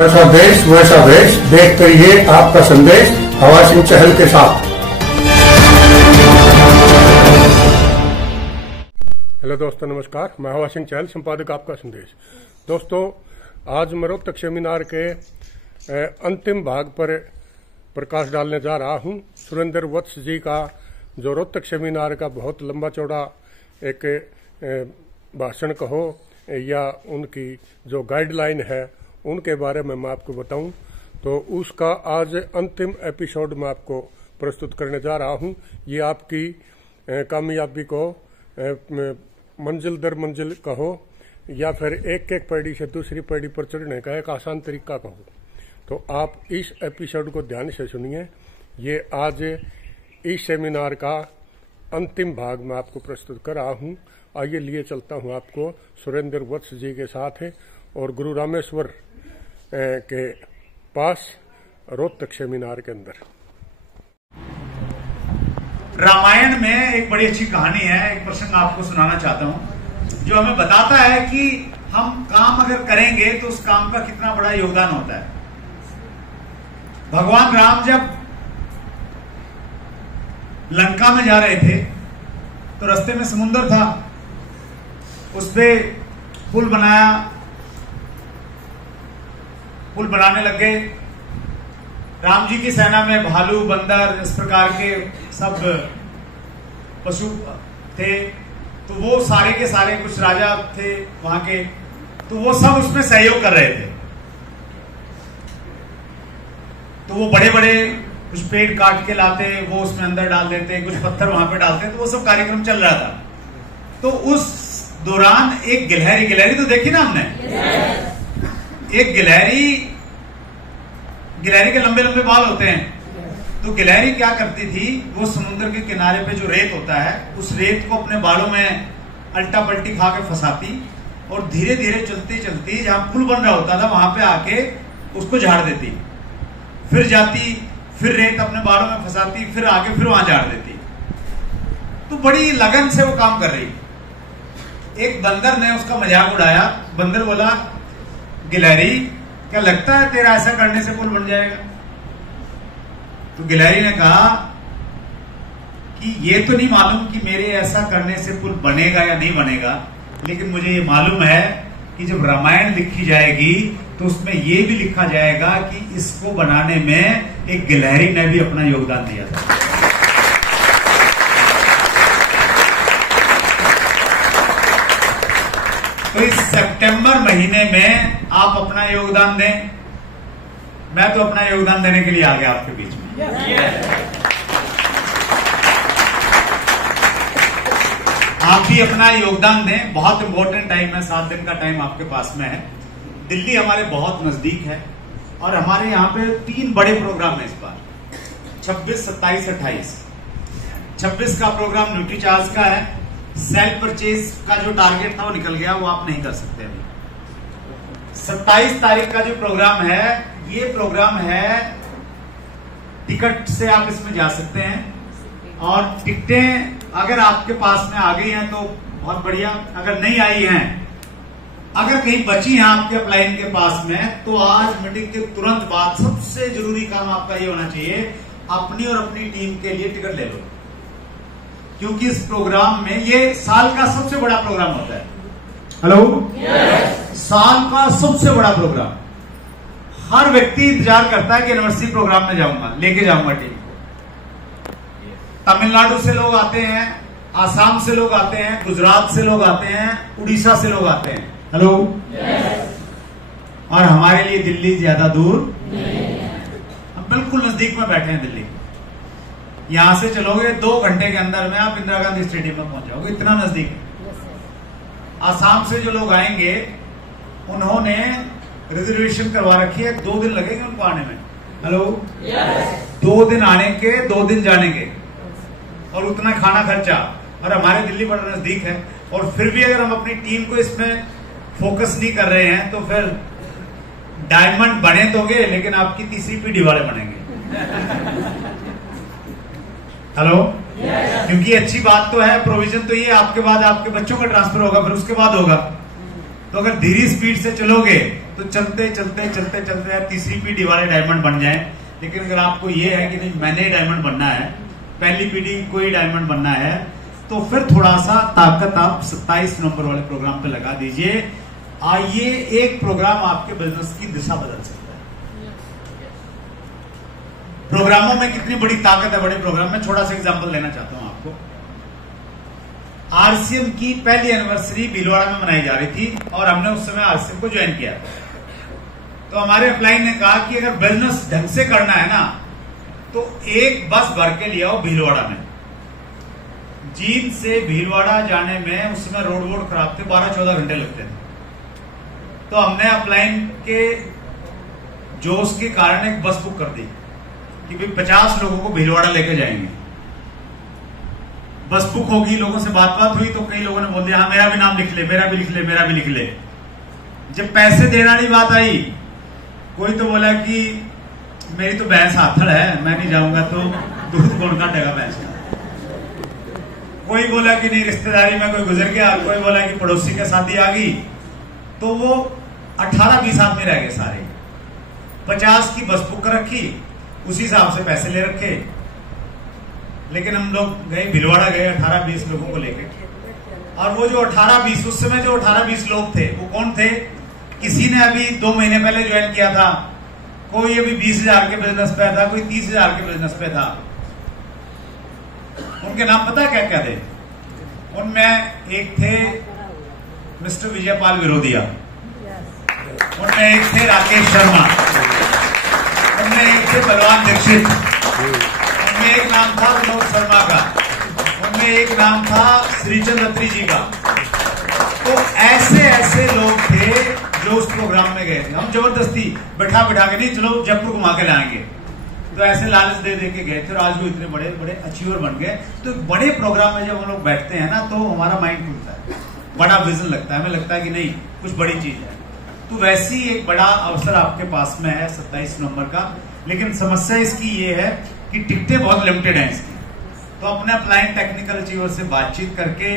जैसा देश वैसा वेश, देखते रहिए आपका संदेश हवा सिंह चहल के साथ। हेलो दोस्तों, नमस्कार। मैं हवा सिंह चहल, संपादक आपका संदेश। दोस्तों, आज मैं रोहतक सेमिनार के अंतिम भाग पर प्रकाश डालने जा रहा हूं। सुरेंद्र वत्स जी का जो रोहतक सेमिनार का बहुत लंबा चौड़ा एक भाषण कहो या उनकी जो गाइडलाइन है उनके बारे में मैं आपको बताऊं, तो उसका आज अंतिम एपिसोड मैं आपको प्रस्तुत करने जा रहा हूं। ये आपकी कामयाबी को मंजिल दर मंजिल कहो या फिर एक एक पौड़ी से दूसरी पौड़ी पर चढ़ने का एक आसान तरीका कहो, तो आप इस एपिसोड को ध्यान से सुनिए। ये आज इस सेमिनार का अंतिम भाग मैं आपको प्रस्तुत कर रहा हूं। आइए लिए चलता हूं आपको सुरेंद्र वत्स जी के साथ और गुरु रामेश्वर के पास रोहतक सेमिनार के अंदर। रामायण में एक बड़ी अच्छी कहानी है, एक प्रसंग आपको सुनाना चाहता हूं जो हमें बताता है कि हम काम अगर करेंगे तो उस काम का कितना बड़ा योगदान होता है। भगवान राम जब लंका में जा रहे थे तो रास्ते में समुद्र था, उस पे पुल बनाया, पुल बनाने लग गए। राम जी की सेना में भालू, बंदर, इस प्रकार के सब पशु थे, तो वो सारे के सारे कुछ राजा थे वहां के, तो वो सब उसमें सहयोग कर रहे थे। तो वो बड़े बड़े कुछ पेड़ काट के लाते, वो उसमें अंदर डाल देते, कुछ पत्थर वहां पे डालते, तो वो सब कार्यक्रम चल रहा था। तो उस दौरान एक गिलहरी तो देखी ना हमने, एक गिलहरी के लंबे लंबे बाल होते हैं। तो गिलहरी क्या करती थी, वो समुद्र के किनारे पे जो रेत होता है उस रेत को अपने बालों में अल्टा पल्टी खा के फंसाती और धीरे धीरे चलती चलती जहां पुल बन रहा होता था वहां पे आके उसको झाड़ देती, फिर जाती, फिर रेत अपने बालों में फंसाती, फिर आगे फिर वहां झाड़ देती। तो बड़ी लगन से वो काम कर रही। एक बंदर ने उसका मजाक उड़ाया। बंदर बोला, गिलहरी क्या लगता है तेरा ऐसा करने से पुल बन जाएगा? तो गिलहरी ने कहा कि ये तो नहीं मालूम कि मेरे ऐसा करने से पुल बनेगा या नहीं बनेगा, लेकिन मुझे ये मालूम है कि जब रामायण लिखी जाएगी तो उसमें ये भी लिखा जाएगा कि इसको बनाने में एक गिलहरी ने भी अपना योगदान दिया था। तो इस सितंबर महीने में आप अपना योगदान दें। मैं तो अपना योगदान देने के लिए आ गया आपके बीच में। आप भी अपना योगदान दें। बहुत इंपॉर्टेंट टाइम है, 7 दिन का टाइम आपके पास में है। दिल्ली हमारे बहुत नजदीक है और हमारे यहाँ पे 3 बड़े प्रोग्राम है इस बार, 26, 27, 28। 26 का प्रोग्राम न्यूट्री चार्ज का है। सेल्फ परचेज का जो टारगेट था वो निकल गया, वो आप नहीं कर सकते अभी। 27 तारीख का जो प्रोग्राम है, ये प्रोग्राम है टिकट से आप इसमें जा सकते हैं और टिकटें अगर आपके पास में आ गई हैं तो बहुत बढ़िया, अगर नहीं आई हैं, अगर कहीं बची हैं आपके अपलाइन के पास में, तो आज मीटिंग के तुरंत बाद सबसे जरूरी काम आपका ये होना चाहिए, अपनी और अपनी टीम के लिए टिकट ले लो। क्योंकि इस प्रोग्राम में ये साल का सबसे बड़ा प्रोग्राम होता है। हेलो, साल का सबसे बड़ा प्रोग्राम। हर व्यक्ति इंतजार करता है कि यूनिवर्सिटी प्रोग्राम में जाऊंगा, लेके जाऊंगा टीम को। तमिलनाडु से लोग आते हैं, आसाम से लोग आते हैं, गुजरात से लोग आते हैं, उड़ीसा से लोग आते हैं। हेलो, और हमारे लिए दिल्ली ज्यादा दूर हम बिल्कुल नजदीक में बैठे हैं। दिल्ली यहां से चलोगे 2 घंटे के अंदर में आप इंदिरा गांधी स्टेडियम में पहुंच जाओगे, इतना नजदीक है। आसाम से जो लोग आएंगे उन्होंने रिजर्वेशन करवा रखी है, 2 दिन लगेंगे उनको आने में। हेलो, 2 दिन आने के, 2 दिन जाने के, और उतना खाना खर्चा। और हमारे दिल्ली बड़ा नजदीक है, और फिर भी अगर हम अपनी टीम को इसमें फोकस नहीं कर रहे हैं तो फिर डायमंड बने दोगे लेकिन आपकी तीसरी पीढ़ी वाले बनेंगे। हेलो, क्योंकि अच्छी बात तो है, प्रोविजन तो ये आपके बाद आपके बच्चों का ट्रांसफर होगा, फिर उसके बाद होगा। तो अगर धीरे स्पीड से चलोगे तो चलते चलते चलते चलते तीसरी पीढ़ी वाले डायमंड बन जाए। लेकिन अगर आपको ये है कि नहीं मैंने डायमंड बनना है, पहली पीढ़ी को ही डायमंड बनना है, तो फिर थोड़ा सा ताकत आप 27 नवंबर वाले प्रोग्राम पे लगा दीजिए। आइए एक प्रोग्राम आपके बिजनेस की दिशा बदल सकता है। प्रोग्रामों में कितनी बड़ी ताकत है, बड़े प्रोग्राम में। छोटा सा एग्जांपल देना चाहता हूं आपको। आरसीएम की पहली एनिवर्सरी भीलवाड़ा में मनाई जा रही थी और हमने उस समय आरसीएम को ज्वाइन किया। तो हमारे अपलाइन ने कहा कि अगर बिजनेस ढंग से करना है ना तो एक बस भर के ले आओ भीलवाड़ा में। जींद से भीलवाड़ा जाने में उस समय रोड वोड खराब थे, 12-14 घंटे लगते थे। तो हमने अपलाइन के जोश के कारण एक बस बुक कर दी कि भाई 50 लोगों को भीलवाड़ा लेके जाएंगे। बस बुक होगी, लोगों से बात हुई तो कई लोगों ने बोल दिया हाँ मेरा भी नाम लिख ले, मेरा भी लिख ले, मेरा भी लिख ले। जब पैसे देने वाली बात आई, कोई तो बोला कि मेरी तो भैंस आथड़ है, मैं नहीं जाऊंगा, तो दूध कौन काटेगा भैंस का। कोई बोला कि नहीं रिश्तेदारी में कोई गुजर गया, कोई बोला कि पड़ोसी के शादी आ गई। तो वो 18-20 आदमी रह गए सारे। 50 की बस बुक रखी, उसी हिसाब से पैसे ले रखे। लेकिन हम लोग गए भीलवाड़ा, गए 18-20 लोगों को लेके। और वो जो 18-20 उस समय जो 18-20 लोग थे वो कौन थे? किसी ने अभी 2 महीने पहले ज्वाइन किया था, कोई अभी 20,000 के बिजनेस पे था, कोई 30,000 के बिजनेस पे था। उनके नाम पता है क्या क्या थे? उनमें एक थे मिस्टर विजयपाल विरोधिया, उनमें एक थे राकेश शर्मा, उनमें एक थे बलवान दीक्षित, उनमें एक नाम था विनोद शर्मा का, उनमें एक नाम था श्रीचंद अत्री जी का। तो ऐसे ऐसे लोग थे जो उस प्रोग्राम में गए थे। हम जबरदस्ती बैठा के नहीं, चलो जयपुर घुमा के लाएंगे, तो ऐसे लालच दे के गए थे और आज वो इतने बड़े बड़े अचीवर बन गए। तो बड़े प्रोग्राम में जब हम लोग बैठते हैं ना तो हमारा माइंड खुलता है, बड़ा विजन लगता है, हमें लगता है कि नहीं कुछ बड़ी चीज है। तो वैसे ही एक बड़ा अवसर आपके पास में है 27 नवंबर का। लेकिन समस्या इसकी ये है कि टिकटें बहुत लिमिटेड हैं इसकी। तो अपने अपलाइन टेक्निकल अचीवर से बातचीत करके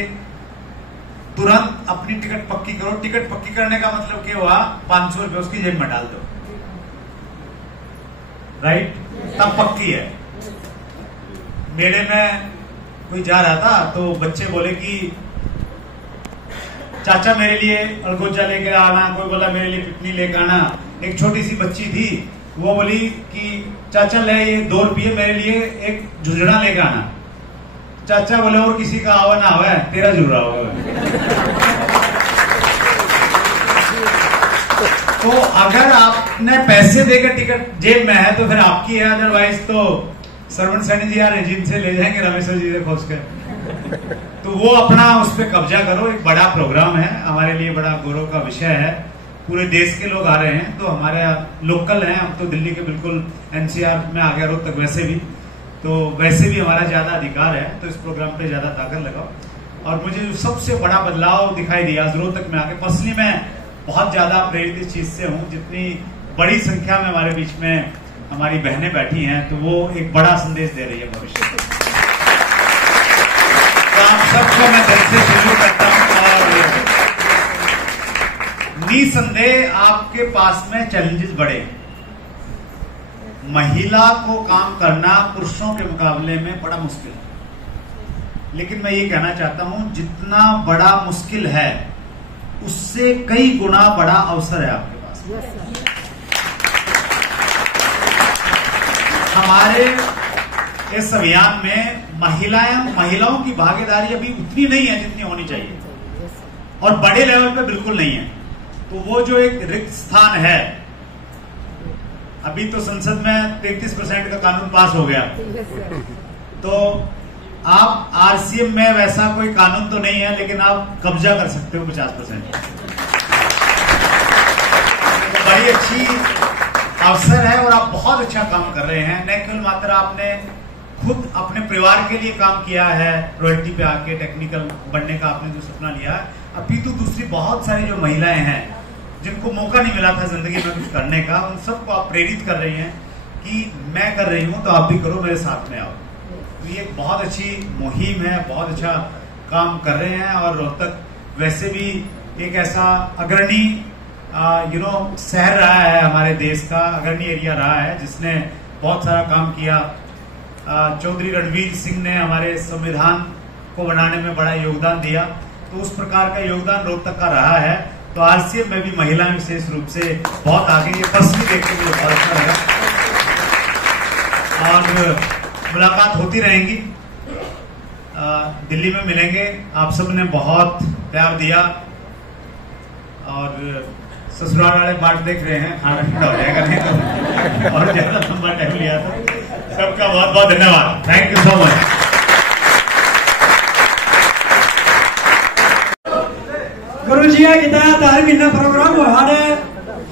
तुरंत अपनी टिकट पक्की करो। टिकट पक्की करने का मतलब क्या हुआ? 500 रुपए उसकी जेब में डाल दो, राइट? तब पक्की है। मेले में कोई जा रहा था तो बच्चे बोले कि चाचा मेरे लिए अलगोजा लेके आना, कोई बोला मेरे लिए पिपनी लेके आना। एक छोटी सी बच्ची थी, वो बोली कि चाचा ले ये 2 रुपये मेरे लिए एक झुंझुना लेके आना। चाचा बोले और किसी का आवा ना हुआ है, तेरा झुर्रा होगा। तो अगर आपने पैसे देकर टिकट जेब में है तो फिर आपकी है, अदरवाइज तो सरवण सैनी जी आ रहे जिनसे ले जाएंगे रामेश्वर जी से खोज कर। तो वो अपना उस पर कब्जा करो। एक बड़ा प्रोग्राम है, हमारे लिए बड़ा गौरव का विषय है। पूरे देश के लोग आ रहे हैं, तो हमारे लोकल हैं, हम तो दिल्ली के बिल्कुल एनसीआर में आ गया, रोहतक वैसे भी, तो वैसे भी हमारा ज्यादा अधिकार है। तो इस प्रोग्राम पे ज्यादा ताकत लगाओ। और मुझे जो सबसे बड़ा बदलाव दिखाई दिया रोहतक में आके, पर्सनली मैं बहुत ज्यादा प्रेरित इस चीज से हूँ। जितनी बड़ी संख्या में हमारे बीच में हमारी बहनें बैठी हैं, तो वो एक बड़ा संदेश दे रही है भविष्य को। तो आप सबको मैं दिल से शुरू करता हूँ। और निसंदेह आपके पास में चैलेंजेस बड़े हैं। महिला को काम करना पुरुषों के मुकाबले में बड़ा मुश्किल है। लेकिन मैं ये कहना चाहता हूं, जितना बड़ा मुश्किल है उससे कई गुना बड़ा अवसर है आपके पास। हमारे इस अभियान में महिलाओं की भागीदारी अभी उतनी नहीं है जितनी होनी चाहिए, और बड़े लेवल पे बिल्कुल नहीं है। तो वो जो एक रिक्त स्थान है, अभी तो संसद में 33% का कानून पास हो गया, तो आप आरसीएम में वैसा कोई कानून तो नहीं है, लेकिन आप कब्जा कर सकते हो 50%। तो बड़ी अच्छी अवसर है और आप बहुत अच्छा काम कर रहे हैं। न केवल मात्र आपने खुद अपने परिवार के लिए काम किया है, रॉयल्टी पे आके टेक्निकल बनने का आपने जो सपना लिया है, अभी तो दूसरी बहुत सारी जो महिलाएं हैं जिनको मौका नहीं मिला था जिंदगी में कुछ करने का, उन सबको आप प्रेरित कर रही हैं कि मैं कर रही हूं तो आप भी करो, मेरे साथ में आओ। तो ये एक बहुत अच्छी मुहिम है, बहुत अच्छा काम कर रहे हैं। और रोहतक वैसे भी एक ऐसा अग्रणी शहर रहा है हमारे देश का, अग्रणी एरिया रहा है, जिसने बहुत सारा काम किया। चौधरी रणवीर सिंह ने हमारे संविधान को बनाने में बड़ा योगदान दिया, तो उस प्रकार का योगदान रोहतक का रहा है। तो आरसीएम में भी महिलाएं विशेष रूप से बहुत आगे, ये पर्सनली देख के मुझे बहुत अच्छा लगा और मुलाकात होती रहेंगी। दिल्ली में मिलेंगे। आप सबने बहुत प्यार दिया और ससुराल वाले बाट देख रहे हैं, खाना पीना हो जाएगा नहीं तो और ज्यादा लंबा टाइम लिया था। सबका बहुत बहुत धन्यवाद। Thank you so much. गुरु जी हर महीना प्रोग्राम हमारे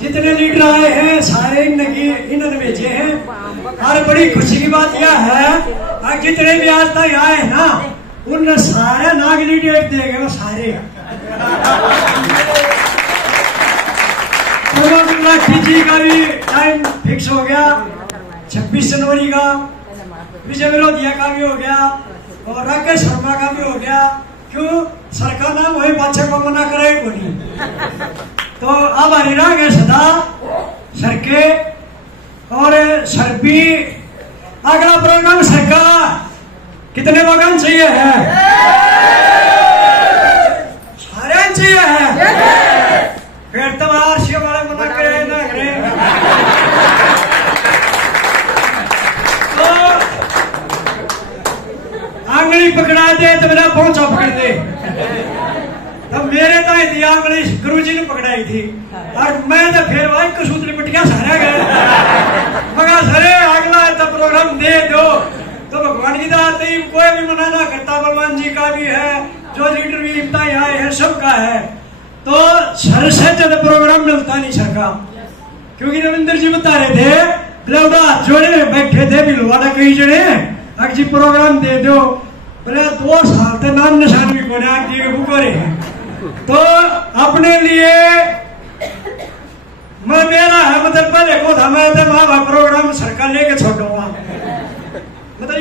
जितने लीडर आए हैं सारे इन्होंने भेजे हैं। और बड़ी खुशी की बात यह है जितने भी आज तक आए हैं ना, उन सारे नागली डेट दे गए, सारे लाठी जी का भी टाइम फिक्स हो गया, 26 जनवरी का, विजय विरोधिया का भी हो गया और राकेश शर्मा का भी हो गया। क्यों सरकार नाम वही बादशाह को मना करे को नहीं। तो अब हरिराग है सदा सर के और सर भी अगला प्रोग्राम सर का कितने लोगों चाहिए है? सारे चाहिए है। फिर तो आरसी वाले मना करे ना करे। तो आंगली पकड़ा दे तो मेरा पहुंचा पकड़ दे। तब मेरे तो दी आंगली गुरु जी ने पकड़ाई थी और मैं तो फिर भाई कसूत लिपट गया सारा गया। मगर सरे अगला तो प्रोग्राम दे दो तो भगवान की दात ही कोई भी मना ना करता। बलवान जी का भी है, जो लीडर भी इतना आए हैं सबका है। तो सर से ज्यादा प्रोग्राम मिलता नहीं सर का, क्योंकि रविंद्र जी बता रहे थे जोड़े बैठे थे बिलवाड़ा कई जने अगर जी प्रोग्राम दे दो बोले 2 साल तक नाम निशान भी कोने आगे ऊपर है। तो अपने लिए मैं मेरा है मतलब पहले को था मैं तो प्रोग्राम सरकार लेके छोड़ूंगा, मतलब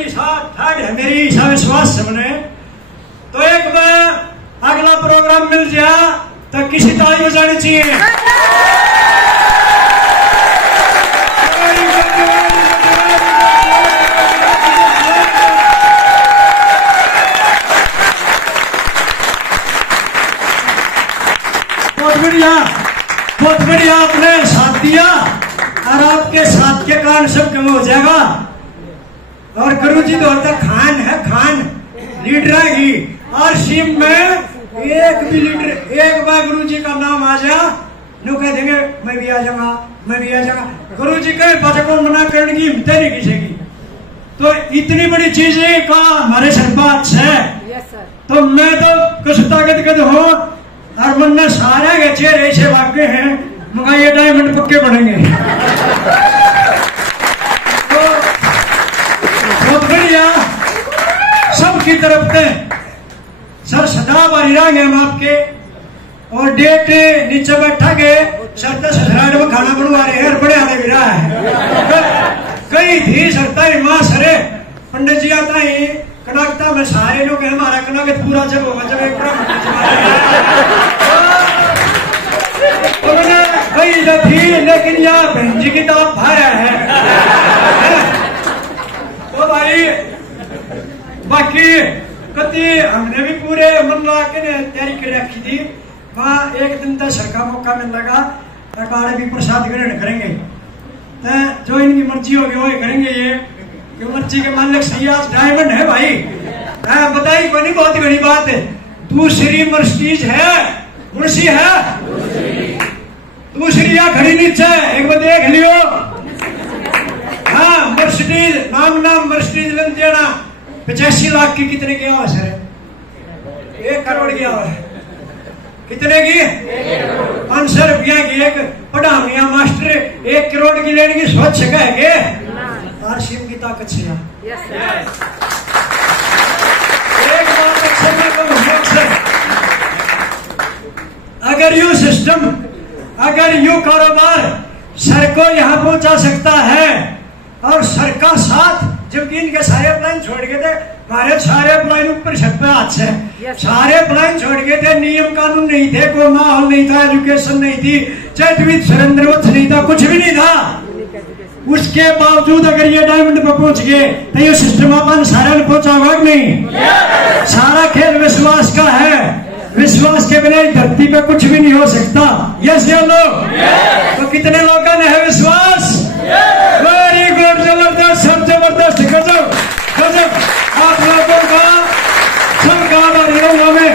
है मेरी ऐसा विश्वास है मैंने। तो एक बार अगला प्रोग्राम मिल गया तो किसी ताली बजानी चाहिए। बहुत बढ़िया आपने साथ दिया और आपके साथ के कारण सब कम हो जाएगा। और गुरु जी तो खान है, खान लीडर की और सीम में एक भी लीडर एक बार गुरु जी का नाम आ जा नो कह देंगे मैं भी आ जाऊंगा, मैं भी आ जाऊंगा। गुरु जी के बच्चे को मना करने की हिम्मत नहीं किसी की। तो इतनी बड़ी चीजें का हमारे सरपंच है। तो मैं तो कुछ ताकत हूँ और वरना सारे के चेहरे ऐसे वाक्य हैं मगर ये डायमंड पक्के बनेंगे। तो बहुत बढ़िया सबकी तरफ से सर सदा बारी रहेंगे हम आपके। और डेट नीचे बैठा के सर ससुराल में खाना बनवा रहे हैं, बड़े आने भी रहा है कई थी सरता माँ सरे पंडित जी आता ही कनाकता में सारे लोग हमारा कनाकत पूरा जब होगा जब एक थी लेकिन यह बहन जी की तो भाया है। तो भाई बाकी कति हमने भी पूरे मन लगा के तैयारी कर रखी थी। वहाँ एक दिन तक सर का मौका मिल लगा अखाड़े भी प्रसाद ग्रहण करेंगे तो जो इनकी मर्जी होगी वो करेंगे। ये मर्जी के मालिक सयाज डायमंड है भाई, बताइए कोई नहीं बहुत बड़ी बात है। दूसरी मर्सिडीज है, मुर्सी है दूसरी या खड़ी नीचे एक बार देख लियो। हाँ मर्सिडीज नाम मर्सिडीज बन देना 85 लाख की कितने की आवाज है? 1 करोड़ की आवाज है। कितने की? 500 रुपया की एक पढ़ानिया मास्टर 1 करोड़ की लेने की स्वच्छ कहेंगे आरसीएम की ताकत से। एक बात अगर यू सिस्टम अगर यू कारोबार सर को यहाँ पहुंचा सकता है और सर का साथ जबकि इनके सारे प्लान छोड़ के थे हमारे सारे प्लान ऊपर छत पे हाथ से सारे प्लान छोड़ गए थे। नियम कानून नहीं थे, कोई माहौल नहीं था, एजुकेशन नहीं थी, चैतवित सुरेंद्रवत नहीं था, कुछ भी नहीं था। उसके बावजूद अगर ये डायमंड पे पहुंच गए तो ये सिस्टम अपन सारे ने पहुंचा होगा नहीं। सारा खेल विश्वास का है, विश्वास के बिना धरती पे कुछ भी नहीं हो सकता। यस या नो? तो कितने लोगों ने है विश्वास? वेरी गुड, जबरदस्त, सब जबरदस्त, गजब गजब। आप लोगों का सबका आभारी रहूंगा मैं।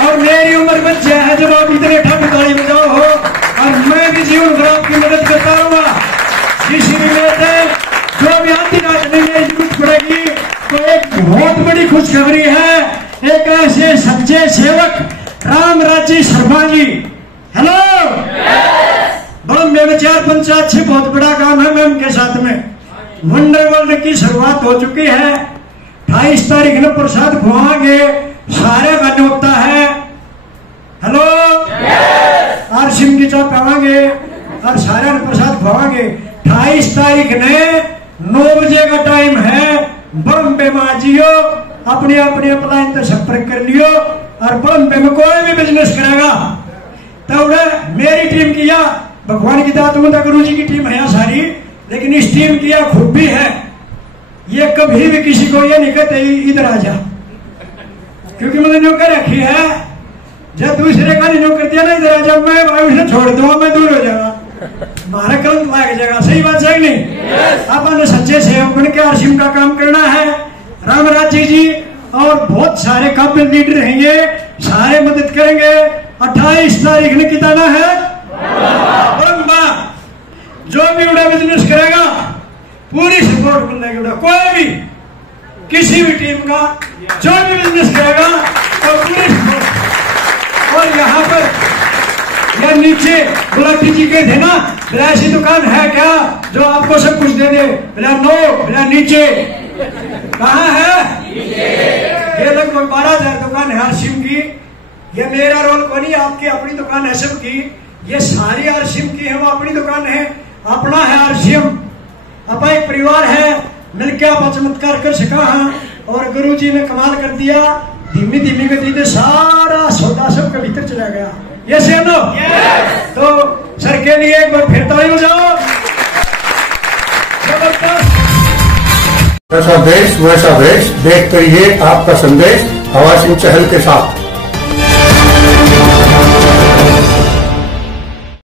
और मेरी उम्र बच्चे है जब आप इतने ठंड ताली बजाओ हो, और मैं भी जीवन भर आपकी मदद करता रहूंगा। किसी भी में जो भी आती रात नहीं मेरी जरूरत पड़ेगी तो एक बहुत बड़ी खुशखबरी है। एक ऐसे सच्चे सेवक राम राज्य शर्मा जी, हेलो, बड़े विचार पंचायत से बहुत बड़ा काम है मैम के साथ में। वंडर वर्ल्ड की शुरुआत हो चुकी है। 28 तारीख ने प्रसाद खुआएंगे, सारे का न्योता है। हेलो, आरसीएम की चाप पावांगे और सारे ने प्रसाद खुआएंगे। 28 तारीख ने 9 बजे का टाइम है। बॉम्बे में आजियो, अपने अपने अप्लाइन तो संपर्क कर लियो। और बॉम्बे में कोई भी बिजनेस करेगा तो मेरी टीम की या भगवान की दात गुरु जी की टीम है सारी, लेकिन इस टीम की यह खूबी है, ये कभी भी किसी को ये नहीं कहते इधर आ जा, क्योंकि मैंने नौकर रखी है। जब दूसरे का नहीं नौकर दिया ना इधर आ जा, मैं भाई उसे छोड़ दूंगा, मैं दूर हो जाऊंगा, हमारा कलंक लग जाएगा। सही बात है नहीं? अपन सच्चे सेवक बन के आरसीएम का काम करना है। राम राज्य जी और बहुत सारे काबिल लीडर रहेंगे, सारे मदद करेंगे। 28 तारीख ने किताना है ब्रह्मा, जो भी उड़ा बिजनेस करेगा पूरी सपोर्ट मिलेगी। उड़ा कोई भी किसी भी टीम का जो भी बिजनेस करेगा तो पूरी सपोर्ट। और यहाँ पर या नीचे गुलाटी जी के थे ना, बोला ऐसी दुकान है क्या जो आपको सब कुछ दे दे? बोला नो, बोला नीचे। कहाँ है? ये लगभग 12,000 दुकान है आरसीएम की। ये मेरा रोल को नहीं, आपकी अपनी दुकान है सबकी। ये सारी आरसीएम की है, वो अपनी दुकान है, अपना है आरसीएम, अपना एक परिवार है। मिलकर आप चमत्कार कर सका है। और गुरु जी ने कमाल कर दिया, धीमी धीमी गति से सारा सौदा सबके भीतर चला गया। यस या नो? तो सर के लिए एक बार फिर ताली बजाओ। जैसा देश वैसा देश, देखते रहिए आपका संदेश हवा सिंह चहल के साथ।